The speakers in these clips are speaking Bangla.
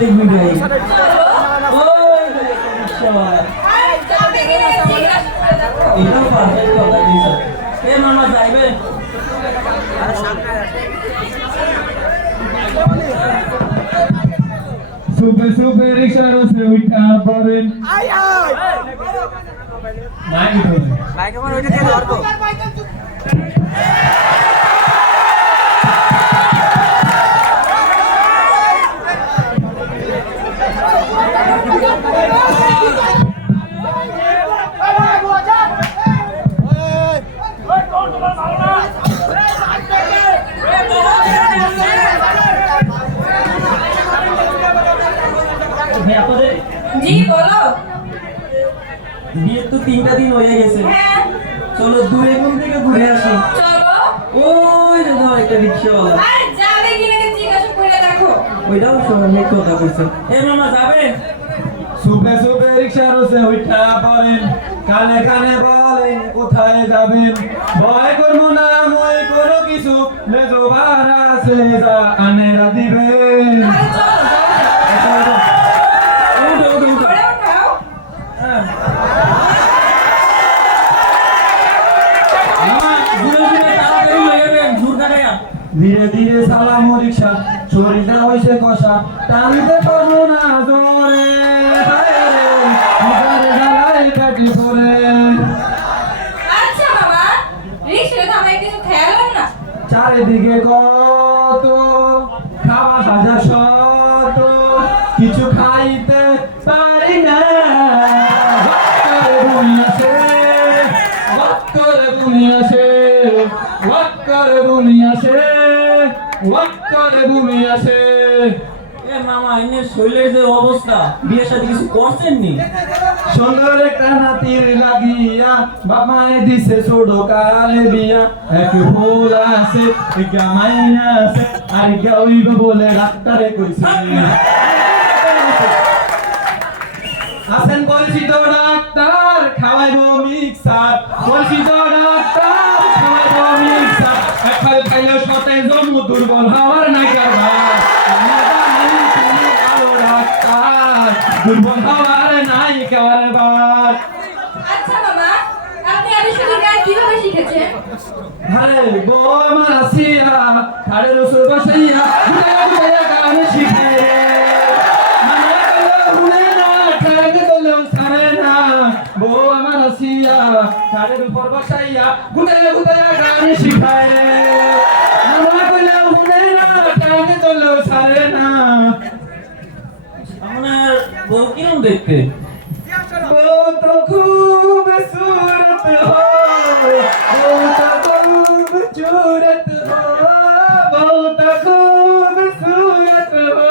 দেখবি ভাই ওই সবাই এটা পারফেক্ট কথা দিছ এ মামা যাইবে সুপে সুপে রিকশার সে উঠা পড়েন আয় আয় মাইক ধরে বাইক আমার ওইটা দিয়ে ধরবো জি বলো বিয়ে তো 3টা দিন হয়ে গেছে হ্যাঁ চলো দূরে কোন থেকে ঘুরে আসি চলো ওই যে ধর একটা রিকশাওয়ালা আরে যাবে কিনা জিজ্ঞাসা করে দেখো ওইটাও শুনে কথা কইছে এ মামা যাবে সুপে সুপে রিকশার সে উঠা পড়েন কানে কানে বলেন কোথায় যাবেন ভয় করবো না মই কোনো কিছু মেজো ভাড়া সে যা আনেরা দিবেন আরে চলো উঠো উঠো উঠো করে উঠাও ধীরে ধীরে সালাম রিকশা শরীরটা হইছে কষা টানতে পারবো না জোরে কাটি পরে আচ্ছা বাবা রিক্সা তো আমরা কিছু খেয়ালাম না চারিদিকে কত খাওয়া হাজার শত কিছু খাইতে পারি না করে বুনি আসে এ মামা এনে শৈলের যে অবস্থা বিয়ের সাথে কিছু করছেন নি সুন্দর একটা নাতির লাগিয়া বাপায় দিছে ছোট কালে বিয়া এক ফুল আছে মাইনা আছে আর গাউইব বলে ডাক্তারে কইছে আসেন পরিচিত ডাক্তার খাওয়াইবো মিক্সার পরিচিত ডাক্তার খাওয়াইবো মিক্সার একবার খাইলে সতেজ জন্ম দুর্বল হওয়ার নাই কারবার ডাক্তার দুর্বল হওয়ার নাই কারবার আচ্ছা বাবা আপনি আবিষ্কার গান কিভাবে শিখেছেন আরে গো আমার আসিয়া খাড়ে রসুল বসাইয়া গুড়াইয়া গুড়াইয়া গান শিখে মানে হুনে না ঠেক দলেও সারে না গো আমার আসিয়া খাড়ের উপর বসাইয়া গুড়াইয়া গুড়াইয়া গান শিখায় আমরা কইলে হুনে না ঠেক দলেও সারে না আপনার বউ কিরম দেখতে वो तो खूब सूरत हो वो तो खूबसूरत हो वो तो खूबसूरत हो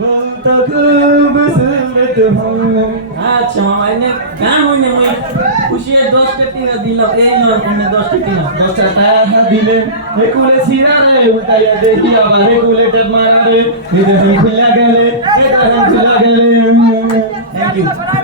वो तो खूबसूरत हो আচ্ছা মামা এনে গান হইনে মই খুশি 10 টাকা দিলাম এই নয় তুমি 10 টাকা না দশটা টাকা দিলেন একুলে সিরারে উল্টাইয়া দেখি আবার একুলে টাকা মারে এটা খুলে গেলে থ্যাংক ইউ